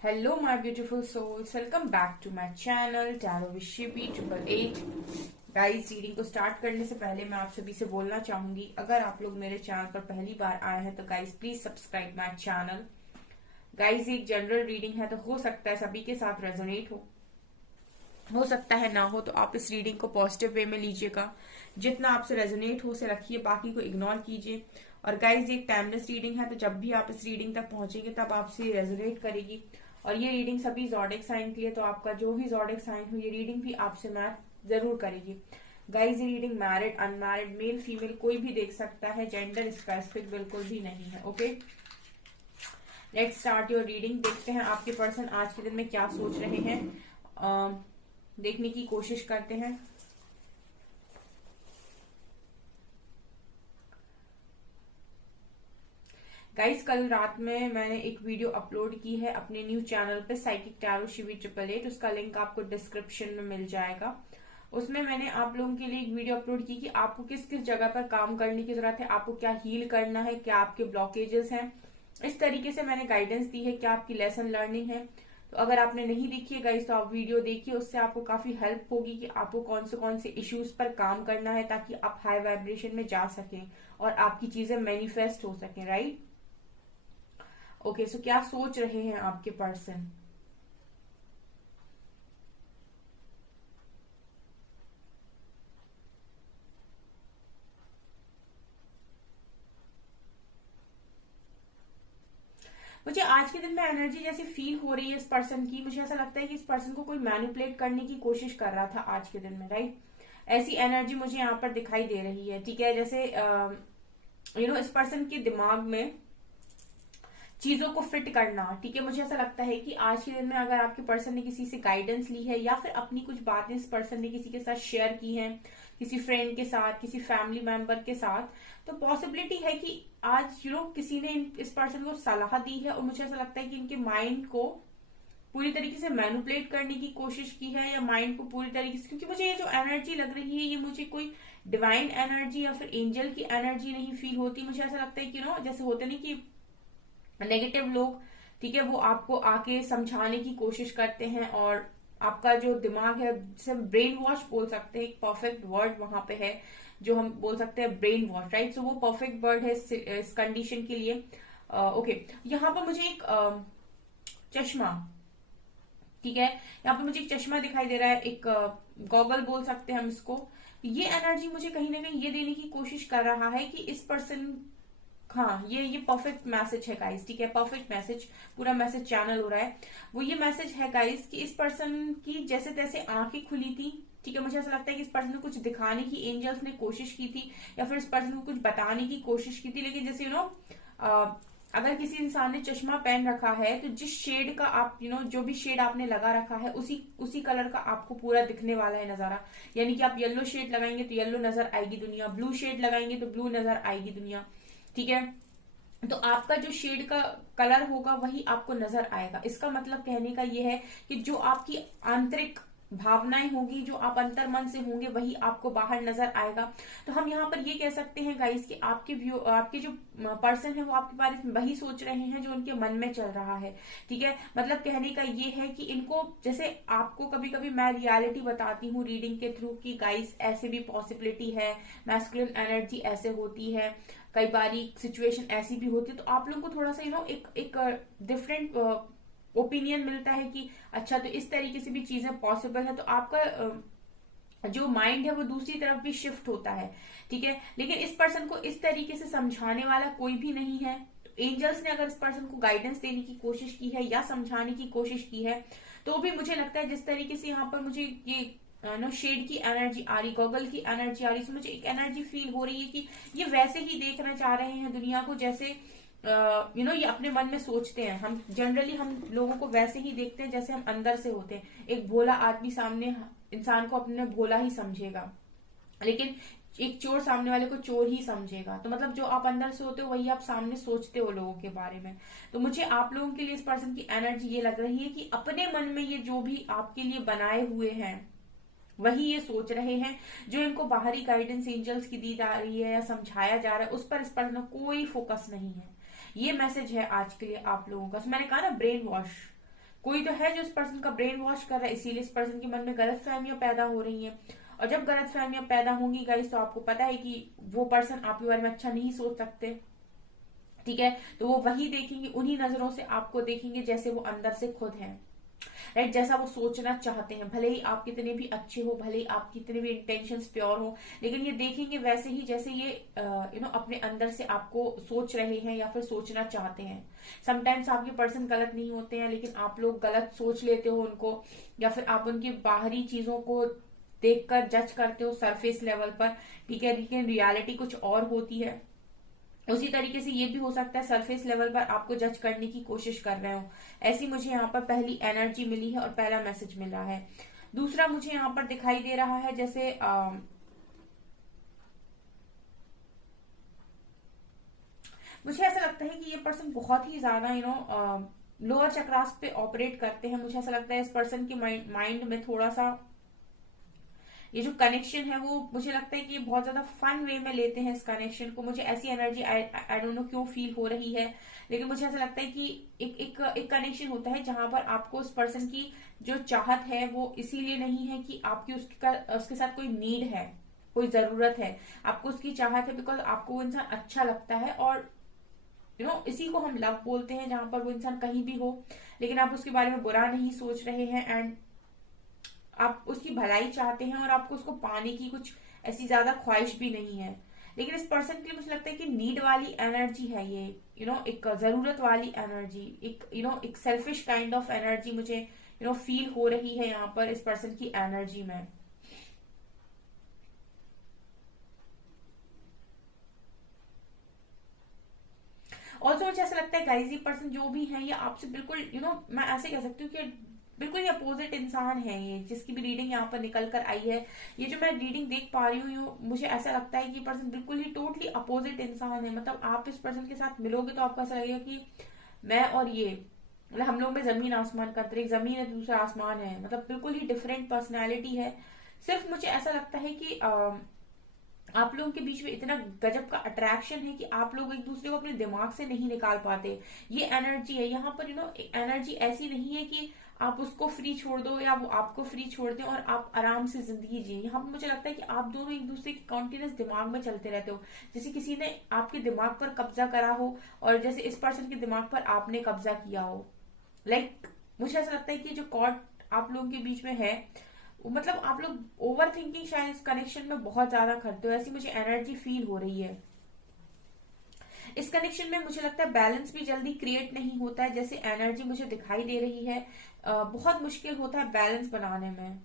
Hello, my beautiful souls. Welcome back to my channel Tarot with Shibi 888. Guys, reading को start करने से पहले मैं आप सभी से बोलना चाहूंगी, अगर आप लोग मेरे चैनल पर पहली बार आए हैं तो guys please subscribe my channel. Guys, एक जनरल रीडिंग है तो हो सकता है सभी के साथ रेजोनेट हो सकता है ना हो, तो आप इस रीडिंग को पॉजिटिव वे में लीजिएगा। जितना आपसे रेजोनेट हो उसे रखिए, बाकी को इग्नोर कीजिए। और गाइज, एक टाइमलेस रीडिंग है तो जब भी आप इस रीडिंग तक पहुंचेंगे तब आपसे रेजोनेट करेगी। और ये रीडिंग सभी ज़ोडिक साइन के लिए, तो आपका जो भी ज़ोडिक साइन हो ये रीडिंग भी आपसे मैच जरूर करेगी। गाइज, ये reading married, unmarried, male female कोई भी देख सकता है, जेंडर स्पेसिफिक बिल्कुल भी नहीं है। Okay, let's start your reading. देखते हैं आपके पर्सन आज के दिन में क्या सोच रहे हैं, देखने की कोशिश करते हैं। गाइस, कल रात में मैंने एक वीडियो अपलोड की है अपने न्यू चैनल पे साइकिक टैरो शिवी 888। उसका लिंक आपको डिस्क्रिप्शन में मिल जाएगा। उसमें मैंने आप लोगों के लिए एक वीडियो अपलोड की कि आपको किस किस जगह पर काम करने की जरूरत है, आपको क्या हील करना है, क्या आपके ब्लॉकेजेस हैं। इस तरीके से मैंने गाइडेंस दी है, क्या आपकी लेसन लर्निंग है। तो अगर आपने नहीं देखी है गाइस तो आप वीडियो देखिए, उससे आपको काफी हेल्प होगी कि आपको कौन से इश्यूज पर काम करना है ताकि आप हाई वाइब्रेशन में जा सकें और आपकी चीजें मैनिफेस्ट हो सकें। राइट, ओके, सो क्या सोच रहे हैं आपके पर्सन? मुझे आज के दिन में एनर्जी जैसी फील हो रही है इस पर्सन की। मुझे ऐसा लगता है कि इस पर्सन को कोई मैनिपुलेट करने की कोशिश कर रहा था आज के दिन में। राइट, ऐसी एनर्जी मुझे यहाँ पर दिखाई दे रही है। ठीक है, जैसे इस पर्सन के दिमाग में चीजों को फिट करना। ठीक है, मुझे ऐसा लगता है कि आज के दिन में अगर आपके पर्सन ने किसी से गाइडेंस ली है या फिर अपनी कुछ बातें इस पर्सन ने किसी के साथ शेयर की हैं, किसी फ्रेंड के साथ, किसी फैमिली मेंबर के साथ, तो पॉसिबिलिटी है कि आज किसी ने इस पर्सन को सलाह दी है और मुझे ऐसा लगता है कि इनके माइंड को पूरी तरीके से मैनिपुलेट करने की कोशिश की है, या माइंड को पूरी तरीके से, क्योंकि मुझे ये जो एनर्जी लग रही है ये मुझे कोई डिवाइन एनर्जी या फिर एंजल की एनर्जी नहीं फील होती। मुझे ऐसा लगता है कि जैसे होते नहीं कि नेगेटिव लोग, ठीक है, वो आपको आके समझाने की कोशिश करते हैं और आपका जो दिमाग है जिसे हम ब्रेन वॉश बोल सकते हैं, एक परफेक्ट वर्ड वहां पे है जो हम बोल सकते हैं ब्रेन वॉश। राइट, सो वो परफेक्ट वर्ड है इस कंडीशन के लिए। ओके, यहाँ पर मुझे एक चश्मा, ठीक है, यहाँ पे मुझे एक चश्मा दिखाई दे रहा है, एक गॉगल बोल सकते हैं हम इसको। ये एनर्जी मुझे कहीं ना कहीं ये देने की कोशिश कर रहा है कि इस पर्सन, हाँ, ये परफेक्ट मैसेज है गाइस। ठीक है, परफेक्ट मैसेज, पूरा मैसेज चैनल हो रहा है। वो ये मैसेज है गाइस कि इस पर्सन की जैसे तैसे आंखें खुली थी। ठीक है, मुझे ऐसा लगता है कि इस पर्सन को कुछ दिखाने की एंजल्स ने कोशिश की थी या फिर इस पर्सन को कुछ बताने की कोशिश की थी, लेकिन जैसे अगर किसी इंसान ने चश्मा पहन रखा है तो जिस शेड का आप जो भी शेड आपने लगा रखा है उसी उसी कलर का आपको पूरा दिखने वाला है नजारा। यानी कि आप येलो शेड लगाएंगे तो येलो नजर आएगी दुनिया, ब्लू शेड लगाएंगे तो ब्लू नजर आएगी दुनिया। ठीक है, तो आपका जो शेड का कलर होगा वही आपको नजर आएगा। इसका मतलब कहने का ये है कि जो आपकी आंतरिक भावनाएं होगी, जो आप अंतर मन से होंगे, वही आपको बाहर नजर आएगा। तो हम यहाँ पर ये कह सकते हैं गाइस कि आपके जो पर्सन है वो आपके बारे में वही सोच रहे हैं जो उनके मन में चल रहा है। ठीक है, मतलब कहने का ये है कि इनको, जैसे आपको कभी कभी मैं रियलिटी बताती हूँ रीडिंग के थ्रू कि गाइस ऐसे भी पॉसिबिलिटी है, मैस्कुलिन एनर्जी ऐसे होती है, कई बारी सिचुएशन ऐसी भी होती है, तो आप लोगों को थोड़ा सा एक डिफरेंट ओपिनियन मिलता है कि अच्छा, तो इस तरीके से भी चीजें पॉसिबल है, तो आपका जो माइंड है वो दूसरी तरफ भी शिफ्ट होता है। ठीक है, लेकिन इस पर्सन को इस तरीके से समझाने वाला कोई भी नहीं है। तो एंजल्स ने अगर इस पर्सन को गाइडेंस देने की कोशिश की है या समझाने की कोशिश की है, तो भी मुझे लगता है जिस तरीके से यहाँ पर मुझे ये शेड की एनर्जी आ रही, गॉगल की एनर्जी आ रही, तो मुझे एक एनर्जी फील हो रही है कि ये वैसे ही देखना चाह रहे हैं दुनिया को जैसे ये अपने मन में सोचते हैं। हम जनरली हम लोगों को वैसे ही देखते हैं जैसे हम अंदर से होते हैं। एक भोला आदमी सामने इंसान को अपने भोला ही समझेगा, लेकिन एक चोर सामने वाले को चोर ही समझेगा। तो मतलब जो आप अंदर से होते हो वही आप सामने सोचते हो लोगों के बारे में। तो मुझे आप लोगों के लिए इस पर्सन की एनर्जी ये लग रही है कि अपने मन में ये जो भी आपके लिए बनाए हुए हैं वही ये सोच रहे हैं। जो इनको बाहरी गाइडेंस एंजल्स की दी जा रही है या समझाया जा रहा है उस पर इस पर्सन कोई फोकस नहीं है। ये मैसेज है आज के लिए आप लोगों का। मैंने कहा ना ब्रेन वॉश, कोई तो है जो इस पर्सन का ब्रेन वॉश कर रहा है, इसीलिए इस पर्सन के मन में गलत फहमियां पैदा हो रही हैं। और जब गलत फहमियां पैदा होंगी गाइस, तो आपको पता है कि वो पर्सन आपके बारे में अच्छा नहीं सोच सकते, ठीक है। तो वो वही देखेंगे, उन्हीं नजरों से आपको देखेंगे जैसे वो अंदर से खुद हैं, राइट, जैसा वो सोचना चाहते हैं। भले ही आप कितने भी अच्छे हो, भले ही आप कितने भी इंटेंशंस प्योर हो, लेकिन ये देखेंगे वैसे ही जैसे ये अपने अंदर से आपको सोच रहे हैं या फिर सोचना चाहते हैं। समटाइम्स आपके पर्सन गलत नहीं होते हैं, लेकिन आप लोग गलत सोच लेते हो उनको, या फिर आप उनकी बाहरी चीजों को देखकर जज करते हो सरफेस लेवल पर, ठीक है, लेकिन रियलिटी कुछ और होती है। उसी तरीके से ये भी हो सकता है सरफेस लेवल पर आपको जज करने की कोशिश कर रहे हो। ऐसी मुझे यहाँ पर पहली एनर्जी मिली है और पहला मैसेज मिला है। दूसरा मुझे यहाँ पर दिखाई दे रहा है जैसे मुझे ऐसा लगता है कि ये पर्सन बहुत ही ज्यादा लोअर चक्रास पे ऑपरेट करते हैं। मुझे ऐसा लगता है इस पर्सन के माइंड में थोड़ा सा ये जो कनेक्शन है वो, मुझे लगता है कि ये बहुत ज्यादा फन वे में लेते हैं इस कनेक्शन को। मुझे ऐसी एनर्जी आई डोंट नो क्यों फील हो रही है, लेकिन मुझे ऐसा लगता है कि एक कनेक्शन होता है जहां पर आपको उस पर्सन की जो चाहत है वो इसीलिए नहीं है कि आपकी उसके साथ कोई नीड है, कोई जरूरत है। आपको उसकी चाहत है बिकॉज आपको वो इंसान अच्छा लगता है, और इसी को हम लव बोलते हैं, जहां पर वो इंसान कहीं भी हो लेकिन आप उसके बारे में बुरा नहीं सोच रहे हैं, एंड आप उसकी भलाई चाहते हैं, और आपको उसको पाने की कुछ ऐसी ज्यादा ख्वाहिश भी नहीं है। लेकिन इस पर्सन के लिए मुझे लगता है कि नीड वाली एनर्जी है ये, एक जरूरत वाली एनर्जी, एक सेल्फिश काइंड ऑफ एनर्जी मुझे फील हो रही है यहाँ पर इस पर्सन की एनर्जी में। ऑल्सो मुझे ऐसा लगता है गाइस, ये पर्सन जो भी है ये आपसे बिल्कुल मैं ऐसे कह सकती हूँ कि बिल्कुल ही अपोजिट इंसान है ये, जिसकी भी रीडिंग यहाँ पर निकल कर आई है। ये जो मैं रीडिंग देख पा रही हूँ, मुझे ऐसा लगता है कि ये पर्सन बिल्कुल ही टोटली अपोजिट इंसान है। मतलब आप इस पर्सन के साथ मिलोगे तो आपको ऐसा लगेगा कि मैं और ये, मतलब हम लोग में जमीन आसमान का अंतर, एक जमीन है दूसरा आसमान है, मतलब बिल्कुल ही डिफरेंट पर्सनैलिटी है। सिर्फ मुझे ऐसा लगता है कि आप लोगों के बीच में इतना गजब का अट्रैक्शन है कि आप लोग एक दूसरे को अपने दिमाग से नहीं निकाल पाते। ये एनर्जी है यहाँ पर, एनर्जी ऐसी नहीं है कि आप उसको फ्री छोड़ दो या वो आपको फ्री छोड़ दे और आप आराम से जिंदगी जिए। यहाँ पर मुझे लगता है कि आप दोनों एक दूसरे के कॉन्टिन्यूस दिमाग में चलते रहते हो, जैसे किसी ने आपके दिमाग पर कब्जा करा हो और जैसे इस पर्सन के दिमाग पर आपने कब्जा किया हो। मुझे ऐसा लगता है कि जो कॉर्ड आप लोगों के बीच में है, मतलब आप लोग ओवर थिंकिंग शायद इस कनेक्शन में बहुत ज्यादा करते हो, ऐसी मुझे एनर्जी फील हो रही है। इस कनेक्शन में मुझे लगता है बैलेंस भी जल्दी क्रिएट नहीं होता है, जैसे एनर्जी मुझे दिखाई दे रही है। बहुत मुश्किल होता है बैलेंस बनाने में।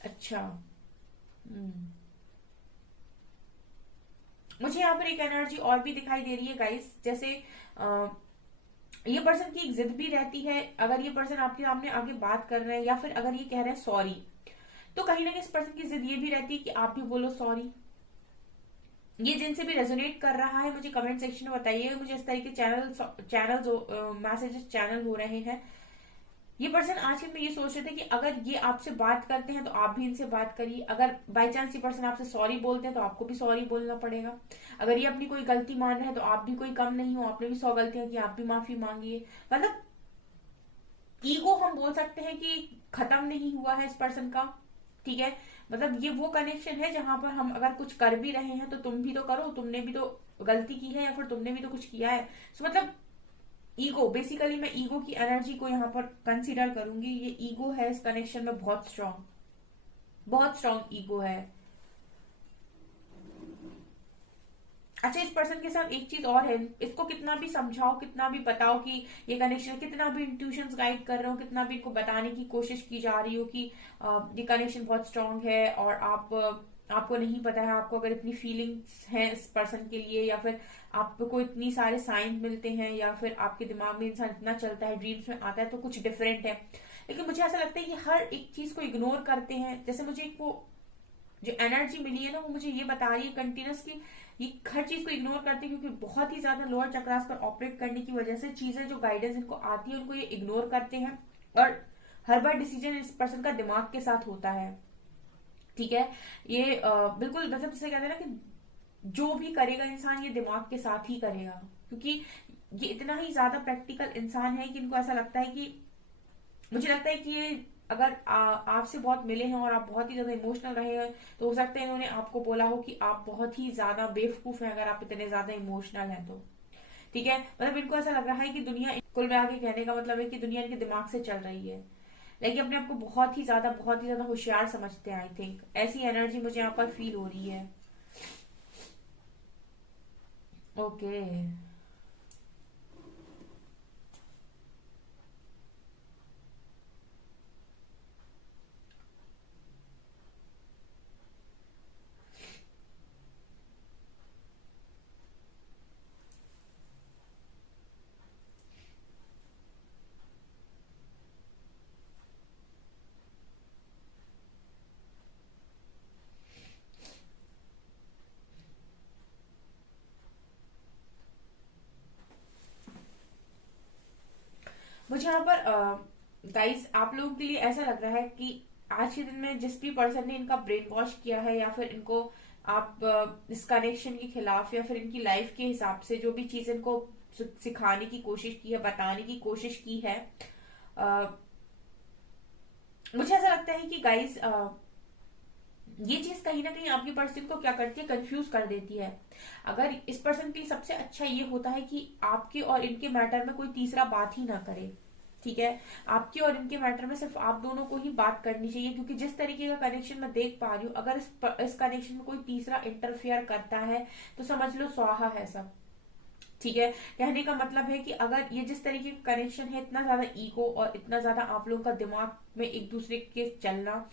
अच्छा। मुझे यहाँ पर एक एनर्जी और भी दिखाई दे रही है गाइस, जैसे ये पर्सन की एक जिद भी रहती है। अगर ये पर्सन आपके सामने आगे बात कर रहे हैं या फिर अगर ये कह रहे हैं सॉरी, तो कहीं ना कहीं इस पर्सन की जिद ये भी रहती है कि आप भी बोलो सॉरी। ये जिनसे भी रेजोनेट कर रहा है मुझे कमेंट सेक्शन में बताइएगा। मुझे इस तरीके चैनल मैसेजेस चैनल हो रहे हैं। ये पर्सन आजकल में ये सोच रहे थे कि अगर ये आपसे बात करते हैं तो आप भी इनसे बात करिए। अगर बाई चांस ये पर्सन आपसे सॉरी बोलते हैं तो आपको भी सॉरी बोलना पड़ेगा। अगर ये अपनी कोई गलती मान रहे हैं तो आप भी कोई कम नहीं हो, आपने भी 100 गलतियां की, आप भी माफी मांगिए। मतलब ईगो हम बोल सकते हैं कि खत्म नहीं हुआ है इस पर्सन का, ठीक है। मतलब ये वो कनेक्शन है जहां पर हम अगर कुछ कर भी रहे हैं तो तुम भी तो करो, तुमने भी तो गलती की है या फिर तुमने भी तो कुछ किया है। सो मतलब ईगो, बेसिकली मैं ईगो की एनर्जी को यहाँ पर कंसीडर करूंगी। ये ईगो है इस कनेक्शन में, बहुत स्ट्रांग, बहुत स्ट्रांग ईगो है। अच्छा, इस पर्सन के साथ एक चीज और है, इसको कितना भी समझाओ, कितना भी बताओ कि ये कनेक्शन, कितना भी इंट्यूशंस गाइड कर रहे हो, कितना भी इनको बताने की कोशिश की जा रही हो कि ये कनेक्शन बहुत स्ट्रांग है और आपको नहीं पता है, आपको अगर इतनी फीलिंग्स हैं इस पर्सन के लिए, या फिर आपको इतनी सारे साइन मिलते हैं, या फिर आपके दिमाग में इंसान इतना चलता है, ड्रीम्स में आता है तो कुछ डिफरेंट है। लेकिन मुझे ऐसा लगता है कि हर एक चीज को इग्नोर करते हैं। जैसे मुझे एक वो जो एनर्जी मिली है ना, वो मुझे ये बता रही है कंटिन्यूस की ये हर चीज को इग्नोर करते हैं, क्योंकि बहुत ही ज्यादा लोअर चक्रास पर ऑपरेट करने की वजह से चीजें जो गाइडेंस इनको आती है उनको ये इग्नोर करते हैं, और हर बार डिसीजन इस पर्सन का दिमाग के साथ होता है, ठीक है। ये बिल्कुल मतलब जैसे कहते हैं ना कि जो भी करेगा इंसान ये दिमाग के साथ ही करेगा, क्योंकि ये इतना ही ज्यादा प्रैक्टिकल इंसान है कि इनको ऐसा लगता है कि, मुझे लगता है कि ये अगर आपसे बहुत मिले हैं और आप बहुत ही ज्यादा इमोशनल रहे हैं, तो हो सकता है इन्होंने आपको बोला हो कि आप बहुत ही ज्यादा बेवकूफ हैं अगर आप इतने ज्यादा इमोशनल हैं तो। ठीक है, मतलब इनको ऐसा लग रहा है कि दुनिया, कुल मिला के कहने का मतलब है कि दुनिया इनके दिमाग से चल रही है, लेकिन अपने आप को बहुत ही ज्यादा होशियार समझते हैं। आई थिंक ऐसी एनर्जी मुझे यहाँ पर फील हो रही है। ओके, मुझे यहाँ पर गाइस आप लोगों के लिए ऐसा लग रहा है कि आज के दिन में जिस भी पर्सन ने इनका ब्रेन वॉश किया है, या फिर इनको आप इस कनेक्शन के खिलाफ या फिर इनकी लाइफ के हिसाब से जो भी चीज इनको सिखाने की कोशिश की है, बताने की कोशिश की है, अ, मुझे ऐसा लगता है कि गाइस ये चीज कहीं ना कहीं आपके पर्सन को क्या करती है, कंफ्यूज कर देती है। अगर इस पर्सन के लिए सबसे अच्छा ये होता है कि आपके और इनके मैटर में कोई तीसरा बात ही ना करे। ठीक है, आपके और इनके मैटर में सिर्फ आप दोनों को ही बात करनी चाहिए, क्योंकि जिस तरीके का कनेक्शन मैं देख पा रही हूँ, अगर इस कनेक्शन में कोई तीसरा इंटरफेयर करता है तो समझ लो स्वाहा है सब। ठीक है, कहने का मतलब है कि अगर ये जिस तरीके का कनेक्शन है, इतना ज्यादा ईगो और इतना ज्यादा आप लोगों का दिमाग में एक दूसरे के चलना,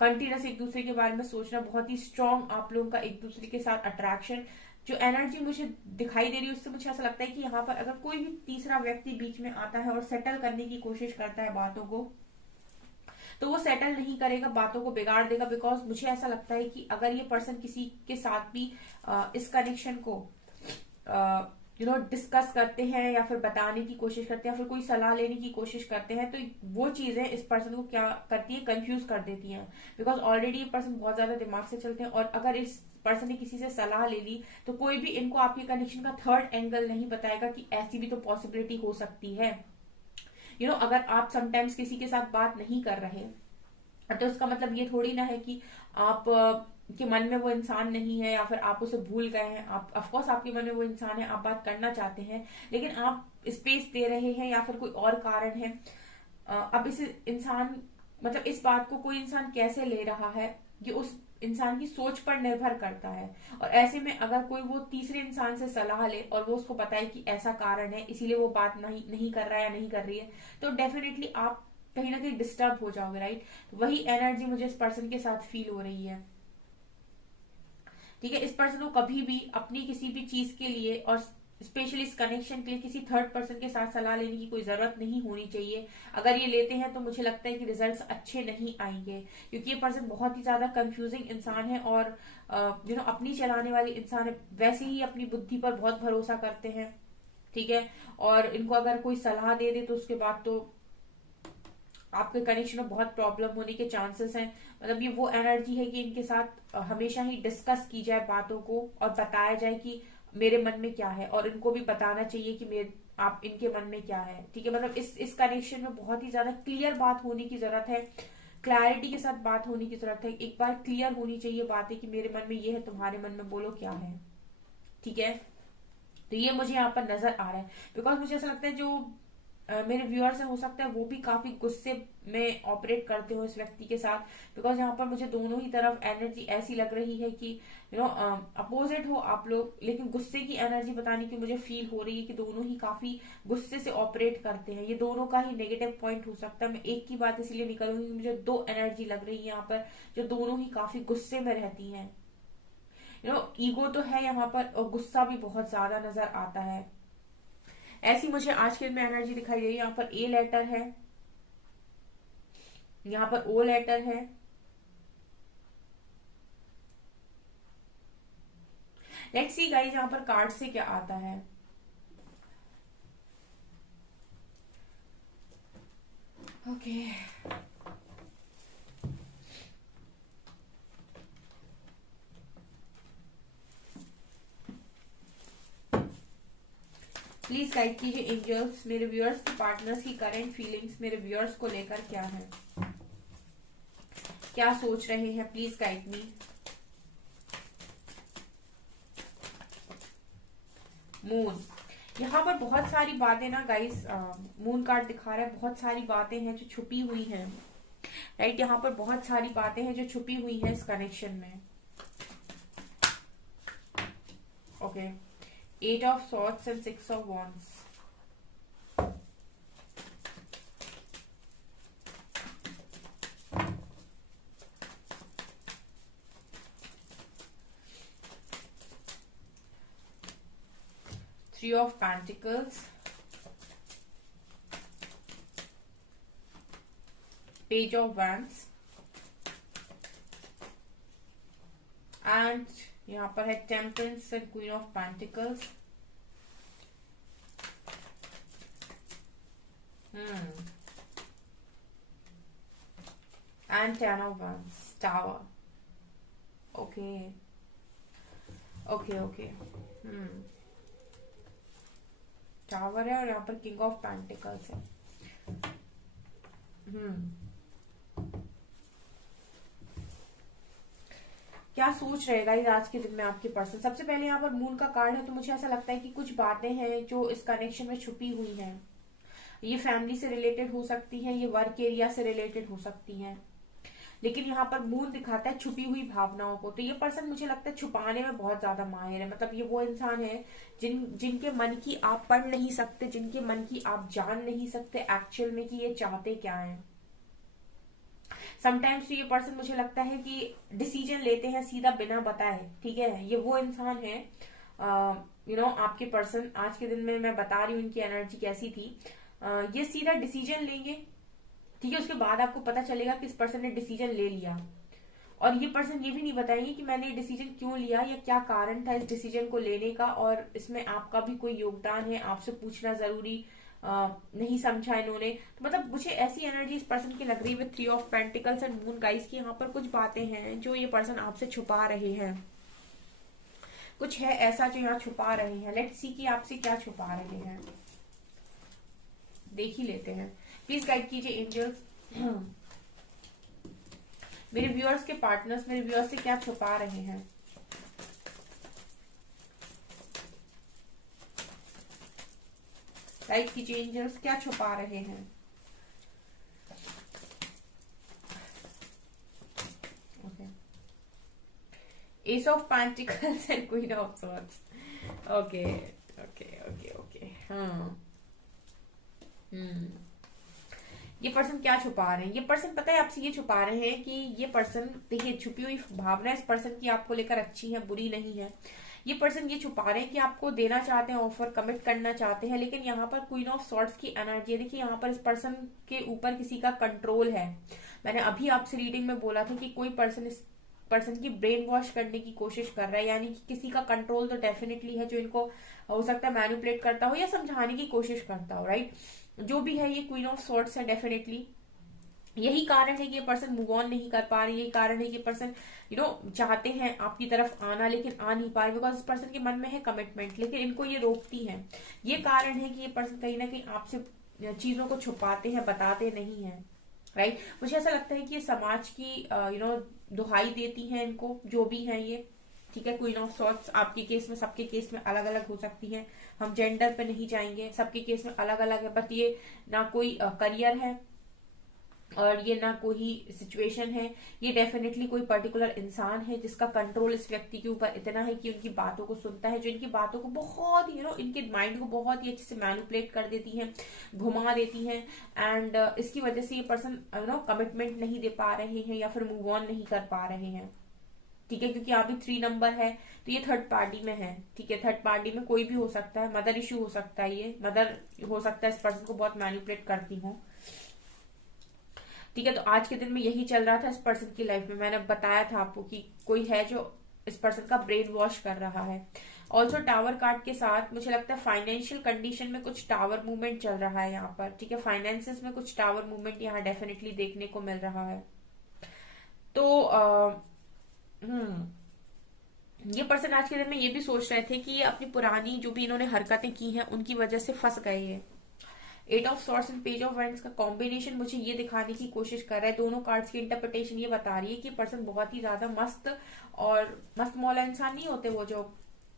कंटिन्यूस एक दूसरे के बारे में सोचना, बहुत ही स्ट्रांग आप लोगों का एक दूसरे के साथ अट्रैक्शन, जो एनर्जी मुझे दिखाई दे रही है उससे मुझे ऐसा लगता है कि यहाँ पर अगर कोई भी तीसरा व्यक्ति बीच में आता है और सेटल करने की कोशिश करता है बातों को, तो वो सेटल नहीं करेगा, बातों को बिगाड़ देगा। बिकॉज मुझे ऐसा लगता है कि अगर ये पर्सन किसी के साथ भी इस कनेक्शन को डिस्कस करते हैं या फिर बताने की कोशिश करते हैं या फिर कोई सलाह लेने की कोशिश करते हैं, तो वो चीजें इस पर्सन को क्या करती है, कंफ्यूज कर देती हैं। बिकॉज ऑलरेडी ये पर्सन बहुत ज्यादा दिमाग से चलते हैं, और अगर इस पर्सन ने किसी से सलाह ले ली तो कोई भी इनको आपके कनेक्शन का थर्ड एंगल नहीं बताएगा कि ऐसी भी तो पॉसिबिलिटी हो सकती है। अगर आप समटाइम्स किसी के साथ बात नहीं कर रहे, तो उसका मतलब ये थोड़ी ना है कि आप के मन में वो इंसान नहीं है या फिर आप उसे भूल गए हैं। आप ऑफकोर्स आपके मन में वो इंसान है, आप बात करना चाहते हैं, लेकिन आप स्पेस दे रहे हैं या फिर कोई और कारण है। अब इस इंसान, मतलब इस बात को कोई इंसान कैसे ले रहा है, ये उस इंसान की सोच पर निर्भर करता है। और ऐसे में अगर कोई वो तीसरे इंसान से सलाह ले और वो उसको बताए कि ऐसा कारण है इसीलिए वो बात नहीं कर रहा है या नहीं कर रही है, तो डेफिनेटली आप कहीं ना कहीं डिस्टर्ब हो जाओगे, राइट। तो वही एनर्जी मुझे इस पर्सन के साथ फील हो रही है। ठीक है, इस पर्सन को कभी भी अपनी किसी भी चीज के लिए और स्पेशली इस कनेक्शन के लिए किसी थर्ड पर्सन के साथ सलाह लेने की कोई जरूरत नहीं होनी चाहिए। अगर ये लेते हैं तो मुझे लगता है कि रिजल्ट्स अच्छे नहीं आएंगे, क्योंकि ये पर्सन बहुत ही ज्यादा कंफ्यूजिंग इंसान है और अपनी चलाने वाली इंसान है। वैसे ही अपनी बुद्धि पर बहुत भरोसा करते हैं। ठीक है, और इनको अगर कोई सलाह दे दे तो उसके बाद तो आपके कनेक्शन में बहुत प्रॉब्लम होने के चांसेस हैं। मतलब ये वो एनर्जी है कि इनके साथ हमेशा ही डिस्कस की जाए बातों को और बताया जाए कि मेरे मन में क्या है, और इनको भी बताना चाहिए कि मेरे आप इनके मन में क्या है। ठीक है, मतलब इस कनेक्शन में बहुत ही ज्यादा क्लियर बात होने की जरूरत है, क्लैरिटी के साथ बात होने की जरूरत है। एक बार क्लियर होनी चाहिए बातें कि मेरे मन में ये है, तुम्हारे मन में बोलो क्या है। ठीक है, तो ये मुझे यहाँ पर नजर आ रहा है। बिकॉज मुझे ऐसा लगता है जो मेरे व्यूअर्स हैं, हो सकता है वो भी काफी गुस्से में ऑपरेट करते हो इस व्यक्ति के साथ। बिकॉज यहाँ पर मुझे दोनों ही तरफ एनर्जी ऐसी लग रही है कि अपोजिट हो आप लोग, लेकिन गुस्से की एनर्जी बताने की मुझे फील हो रही है कि दोनों ही काफी गुस्से से ऑपरेट करते हैं। ये दोनों का ही नेगेटिव पॉइंट हो सकता है। मैं एक की बात इसलिए निकलूंगी, मुझे दो एनर्जी लग रही है यहाँ पर जो दोनों ही काफी गुस्से में रहती है। ईगो तो है यहाँ पर और गुस्सा भी बहुत ज्यादा नजर आता है। ऐसी मुझे आज के दिन में एनर्जी दिखाई दे रही है। यहाँ पर ए लेटर है, यहाँ पर ओ लेटर है। लेट्स सी गाइस यहाँ पर कार्ड से क्या आता है। ओके, प्लीज प्लीज गाइड कीजिए एंजल्स, मेरे व्यूअर्स के पार्टनर्स की करंट फीलिंग्स मेरे व्यूअर्स को लेकर क्या है, क्या सोच रहे हैं, प्लीज गाइड मी। मून, यहाँ पर बहुत सारी बातें ना गाइस, मून कार्ड दिखा रहा है, बहुत सारी बातें हैं जो छुपी हुई हैं, राइट। यहाँ पर बहुत सारी बातें हैं जो छुपी हुई हैं इस कनेक्शन में। Okay, 8 of swords and 6 of wands. Three of Pentacles, Page of Wands, and यहाँ पर है Temperance and Queen of Pentacles. And 10 of Wands, Tower. Okay. Okay. Tower है और यहाँ पर किंग ऑफ पेंटिकल्स है। क्या सोच रहे गाइस आज के दिन में आपके पर्सन? सबसे पहले यहाँ पर मून का कार्ड है, तो मुझे ऐसा लगता है कि कुछ बातें हैं जो इस कनेक्शन में छुपी हुई हैं। ये फैमिली से रिलेटेड हो सकती हैं, ये वर्क एरिया से रिलेटेड हो सकती हैं, लेकिन यहाँ पर मून दिखाता है छुपी हुई भावनाओं को। तो ये पर्सन मुझे लगता है छुपाने में बहुत ज्यादा माहिर है। मतलब ये वो इंसान है जिनके मन की आप पढ़ नहीं सकते, जिनके मन की आप जान नहीं सकते एक्चुअल में कि ये चाहते क्या है। समटाइम्स तो ये पर्सन मुझे लगता है कि डिसीजन लेते हैं सीधा बिना बताए, ठीक है। ये वो इंसान है, आपके पर्सन आज के दिन में मैं बता रही हूँ इनकी एनर्जी कैसी थी। ये सीधा डिसीजन लेंगे, ठीक है, उसके बाद आपको पता चलेगा कि इस पर्सन ने डिसीजन ले लिया। और ये पर्सन ये भी नहीं बताएंगे कि मैंने ये डिसीजन क्यों लिया या क्या कारण था इस डिसीजन को लेने का, और इसमें आपका भी कोई योगदान है, आपसे पूछना जरूरी नहीं समझा इन्होंने। तो मतलब मुझे ऐसी एनर्जी इस पर्सन की लग रही है with 3 of pentacles and moon guys की। यहाँ पर कुछ बातें हैं जो ये पर्सन आपसे छुपा रहे हैं, कुछ है ऐसा जो यहाँ छुपा रहे हैं। लेट्स सी कि आपसे क्या छुपा रहे हैं, देख ही लेते हैं। प्लीज गाइड कीजिए एंजल्स, मेरे व्यूअर्स के पार्टनर्स मेरे व्यूअर्स से क्या छुपा रहे हैं। गाइड कीजिए एंजल्स, क्या छुपा रहे हैं। S of pentacles and queen of swords. Okay. ये पर्सन क्या छुपा रहे हैं? ये पर्सन पता है आपसे ये छुपा रहे हैं कि ये पर्सन, देखिए छुपी हुई भावना इस पर्सन की आपको लेकर अच्छी है, बुरी नहीं है। ये पर्सन ये छुपा रहे हैं कि आपको देना चाहते हैं ऑफर, कमिट करना चाहते हैं, लेकिन यहाँ पर क्वीन ऑफ सॉर्ड्स की एनर्जी है। देखिए यहाँ पर इस पर्सन के ऊपर किसी का कंट्रोल है। मैंने अभी आपसे रीडिंग में बोला था कि कोई पर्सन इस पर्सन की ब्रेन वॉश करने की कोशिश कर रहा है, यानी कि किसी का कंट्रोल तो डेफिनेटली है जो इनको हो सकता है मैनिपुलेट करता हो या समझाने की कोशिश करता हो, राइट। जो भी है ये क्वीन ऑफ सॉर्ड्स है डेफिनेटली। यही कारण है कि ये पर्सन मूव ऑन नहीं कर पा रहे, यही कारण है कि पर्सन चाहते हैं आपकी तरफ आना लेकिन आ नहीं पा रहे, बिकॉज इस पर्सन के मन में है कमिटमेंट लेकिन इनको ये रोकती है। ये कारण है कि ये पर्सन कहीं ना कहीं आपसे चीजों को छुपाते हैं, बताते नहीं है, राइट। मुझे ऐसा लगता है कि ये समाज की दुहाई देती हैं इनको, जो भी है ये, ठीक है। क्वीन ऑफ सॉर्ड्स आपके केस में, सबके केस में अलग अलग हो सकती है, हम जेंडर पे नहीं जाएंगे, सबके केस में अलग अलग है। बट ये ना कोई करियर है और ये ना कोई सिचुएशन है, ये डेफिनेटली कोई पर्टिकुलर इंसान है जिसका कंट्रोल इस व्यक्ति के ऊपर इतना है कि उनकी बातों को सुनता है, जो इनकी बातों को बहुत इनके माइंड को बहुत ही अच्छे से मैनिपुलेट कर देती हैं, घुमा देती हैं। एंड इसकी वजह से ये पर्सन कमिटमेंट नहीं दे पा रहे हैं या फिर मूव ऑन नहीं कर पा रहे हैं, ठीक है। क्योंकि अभी 3 नंबर है तो ये थर्ड पार्टी में है, ठीक है। थर्ड पार्टी में कोई भी हो सकता है, मदर इश्यू हो सकता है, ये मदर हो सकता है इस पर्सन को बहुत मैनिपुलेट करती हूँ, ठीक है। तो आज के दिन में यही चल रहा था इस पर्सन की लाइफ में। मैंने बताया था आपको कि कोई है जो इस पर्सन का ब्रेन वॉश कर रहा है। ऑल्सो टावर कार्ड के साथ मुझे लगता है फाइनेंशियल कंडीशन में कुछ टावर मूवमेंट चल रहा है यहाँ पर, ठीक है। फाइनेंसेस में कुछ टावर मूवमेंट यहाँ डेफिनेटली देखने को मिल रहा है। तो ये पर्सन आज के दिन में ये भी सोच रहे थे कि ये अपनी पुरानी जो भी इन्होंने हरकतें की हैं उनकी वजह से फंस गए हैं। Eight of swords and page of wands का कॉम्बिनेशन मुझे ये दिखाने की कोशिश कर रहा है, दोनों कार्ड्स की इंटरप्रिटेशन ये बता रही है कि पर्सन बहुत ही ज्यादा मस्त और मस्त मौला इंसान नहीं होते, वो जो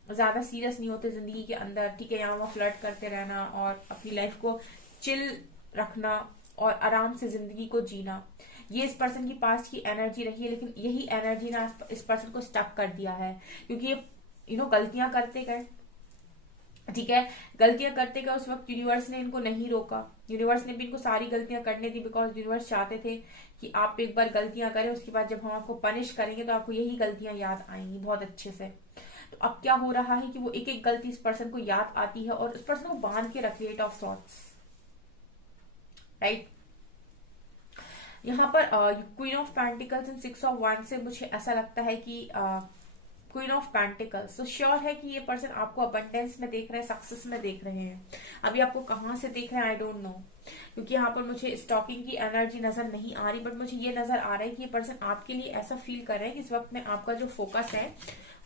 ज्यादा सीरियस नहीं होते जिंदगी के अंदर, ठीक है, यहाँ वहाँ फ्लर्ट करते रहना और अपनी लाइफ को चिल रखना और आराम से जिंदगी को जीना, ये इस पर्सन की पास्ट की एनर्जी रही है। लेकिन यही एनर्जी ना इस पर्सन को स्टक कर दिया है, क्योंकि ये गलतियां करते गए, ठीक है, गलतियां करते गए। उस वक्त यूनिवर्स ने इनको नहीं रोका, यूनिवर्स ने भी इनको सारी गलतियां करने दी, बिकॉज यूनिवर्स चाहते थे कि आप एक बार गलतियां करें, उसके बाद जब हम आपको पनिश करेंगे तो आपको यही गलतियां याद आएंगी बहुत अच्छे से। तो अब क्या हो रहा है कि वो एक एक गलती इस पर्सन को याद आती है और उस पर्सन को बांध के रख लिया, एट ऑफ सॉर्ड्स, राइट। यहाँ पर queen of pentacles and six of one से मुझे ऐसा लगता है कि क्वीन ऑफ पेंटिकल्स, तो श्योर है कि ये पर्सन आपको अबंडेंस में देख रहे हैं, सक्सेस में देख रहे हैं। अभी आपको कहाँ से देख रहे हैं आई डोंट नो, क्योंकि यहाँ पर मुझे स्टॉकिंग की एनर्जी नजर नहीं आ रही, बट मुझे ये नजर आ रहा है कि ये पर्सन आपके लिए ऐसा फील कर रहे हैं कि इस वक्त में आपका जो फोकस है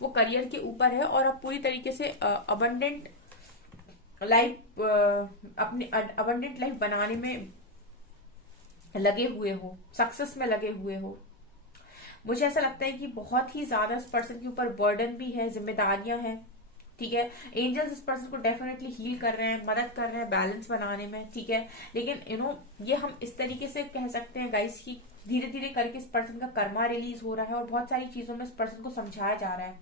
वो करियर के ऊपर है और आप पूरी तरीके से अबंडेंट लाइफ अपने अबंडेंट लाइफ बनाने में लगे हुए हो, सक्सेस में लगे हुए हो। मुझे ऐसा लगता है कि बहुत ही ज्यादा इस पर्सन के ऊपर बर्डन भी है, जिम्मेदारियां हैं, ठीक है। एंजल्स इस पर्सन को डेफिनेटली हील कर रहे हैं, मदद कर रहे हैं बैलेंस बनाने में, ठीक है। लेकिन ये हम इस तरीके से कह सकते हैं गाइस कि धीरे धीरे करके इस पर्सन का कर्मा रिलीज हो रहा है और बहुत सारी चीजों में इस पर्सन को समझाया जा रहा है।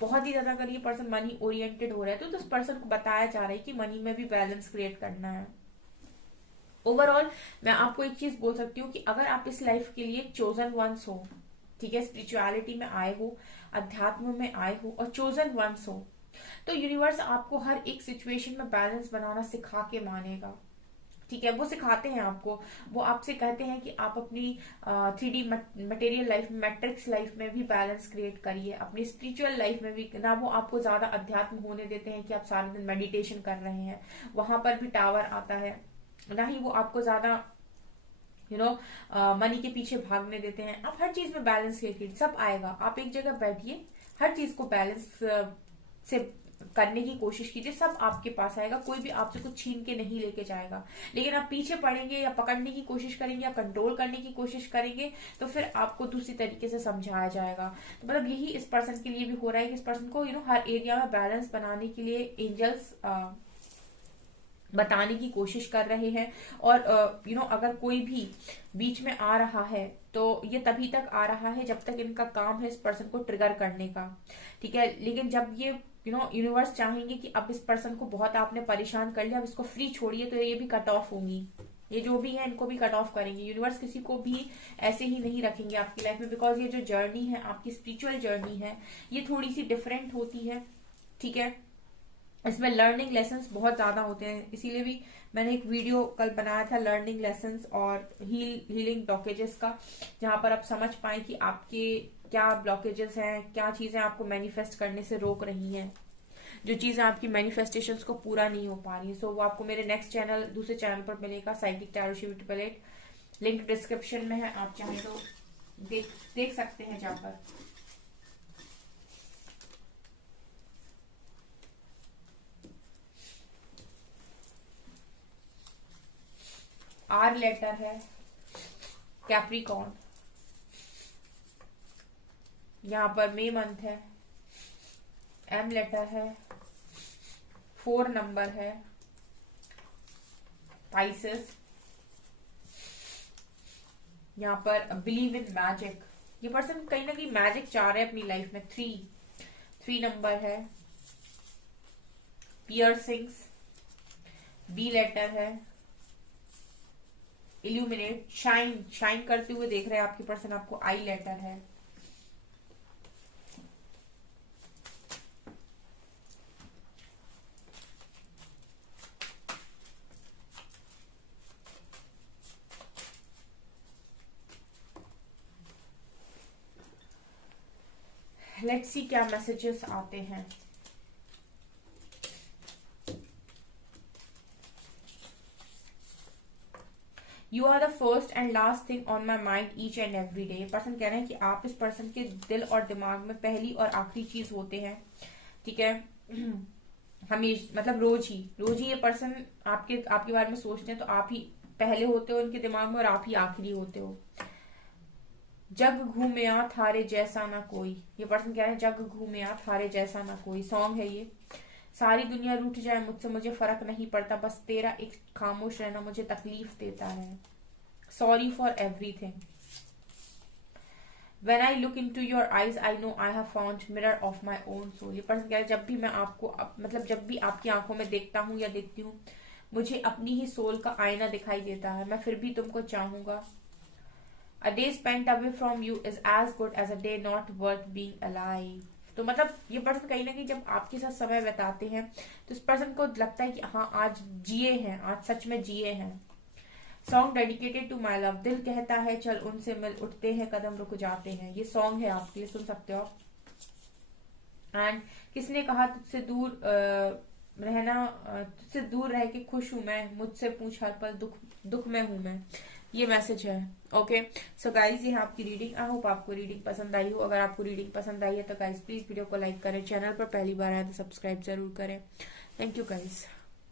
बहुत ही ज्यादा अगर ये पर्सन मनी ओरिएंटेड हो रहा है तो इस पर्सन को बताया जा रहा है कि मनी में भी बैलेंस क्रिएट करना है। ओवरऑल मैं आपको एक चीज बोल सकती हूँ कि अगर आप इस लाइफ के लिए चोजन वंस हो, ठीक है, स्पिरिचुअलिटी में आए हो, अध्यात्म में आए हो और चोजन वंस हो, तो यूनिवर्स आपको हर एक सिचुएशन में बैलेंस बनाना सिखा के मानेगा, ठीक है। वो सिखाते हैं आपको, वो आपसे कहते हैं कि आप अपनी 3D material life, matrix life में भी बैलेंस क्रिएट करिए, अपनी स्पिरिचुअल लाइफ में भी ना। वो आपको ज्यादा अध्यात्म होने देते हैं कि आप सारा दिन मेडिटेशन कर रहे हैं, वहां पर भी टावर आता है, ना ही वो आपको ज्यादा मनी के पीछे भागने देते हैं। आप हर चीज में बैलेंस लेके सब आएगा, आप एक जगह बैठिए, हर चीज को बैलेंस से करने की कोशिश कीजिए, सब आपके पास आएगा, कोई भी आपसे कुछ छीन के नहीं लेके जाएगा। लेकिन आप पीछे पड़ेंगे या पकड़ने की कोशिश करेंगे या कंट्रोल करने की कोशिश करेंगे तो फिर आपको दूसरी तरीके से समझाया जाएगा। तो मतलब यही इस पर्सन के लिए भी हो रहा है कि इस पर्सन को हर एरिया में बैलेंस बनाने के लिए एंजल्स बताने की कोशिश कर रहे हैं। और अगर कोई भी बीच में आ रहा है तो ये तभी तक आ रहा है जब तक इनका काम है इस पर्सन को ट्रिगर करने का, ठीक है। लेकिन जब ये यूनिवर्स चाहेंगे कि अब इस पर्सन को बहुत आपने परेशान कर लिया, अब इसको फ्री छोड़िए, तो ये भी कट ऑफ होंगी, ये जो भी है इनको भी कट ऑफ करेंगे। यूनिवर्स किसी को भी ऐसे ही नहीं रखेंगे आपकी लाइफ में, बिकॉज ये जो जर्नी है आपकी स्पिरिचुअल जर्नी है ये थोड़ी सी डिफरेंट होती है, ठीक है। इसमें लर्निंग लेसन्स बहुत ज्यादा होते हैं, इसीलिए भी मैंने एक वीडियो कल बनाया था लर्निंग लेसन्स और हीलिंग ब्लॉकेजेस का, जहां पर आप समझ पाए कि आपके क्या ब्लॉकेजेस हैं, क्या चीजें आपको मैनिफेस्ट करने से रोक रही हैं, जो चीजें आपकी मैनिफेस्टेशंस को पूरा नहीं हो पा रही। सो वो आपको मेरे नेक्स्ट चैनल, दूसरे चैनल पर मिलेगा, psychic tarot Shiv triple 8, link description में है, आप चाहें तो देख सकते हैं जाकर। आर लेटर है कैप्रिकॉर्न, यहाँ पर मे मंथ है, एम लेटर है, 4 नंबर है पाइसेस, यहाँ पर बिलीव इन मैजिक, ये पर्सन कहीं ना कहीं मैजिक चाह रहे हैं अपनी लाइफ में। 3 नंबर है, पियर्सिंग्स, बी लेटर है, इल्यूमिनेट, शाइन करते हुए देख रहे हैं आपके पर्सन आपको, आई लेटर है, लेट्स सी क्या मैसेजेस आते हैं। You are the first and last thing on my mind each and every day. ये पर्सन कह रहे हैं कि आप इस पर्सन के दिल और दिमाग में पहली और आखिरी चीज होते हैं, ठीक है। हमेशा मतलब रोज ही ये पर्सन आपके बारे में सोचते हैं, तो आप ही पहले होते हो उनके दिमाग में और आप ही आखिरी होते हो। जग घूमिया थारे जैसा ना कोई, ये पर्सन कह रहे हैं जग घूमिया थारे जैसा ना कोई, सॉन्ग है ये। सारी दुनिया रूठ जाए मुझसे मुझे फर्क नहीं पड़ता, बस तेरा एक खामोश रहना मुझे तकलीफ देता है। Sorry for everything. When I look into your eyes, I know I have found mirror of my own soul। ये पर्सन कह रहे हैं जब भी मैं आपको मतलब जब भी आपकी आंखों में देखता हूँ या देखती हूँ, मुझे अपनी ही सोल का आईना दिखाई देता है, मैं फिर भी तुमको चाहूंगा। A day spent away from you is as good as a day not worth being alive। तो मतलब ये पर्सन कहीं ना कहीं जब आपके साथ समय बिताते हैं तो इस पर्सन को लगता है कि हाँ आज जिए हैं, आज सच में जिए हैं। Song dedicated to my love. दिल कहता है चल उनसे मिल, उठते हैं कदम रुक जाते हैं। ये सॉन्ग है आपके लिए, सुन सकते हो आप। एंड किसने कहा तुझसे दूर तुझसे दूर रह के खुश हूं मैं, मुझसे पूछ हर पल दुख में हूं मैं। ये मैसेज है। ओके सो गाइज, ये है आपकी रीडिंग। आई होप आपको रीडिंग पसंद आई हो। अगर आपको रीडिंग पसंद आई है तो गाइज प्लीज वीडियो को लाइक करें, चैनल पर पहली बार आए तो सब्सक्राइब जरूर करें। Thank you guys.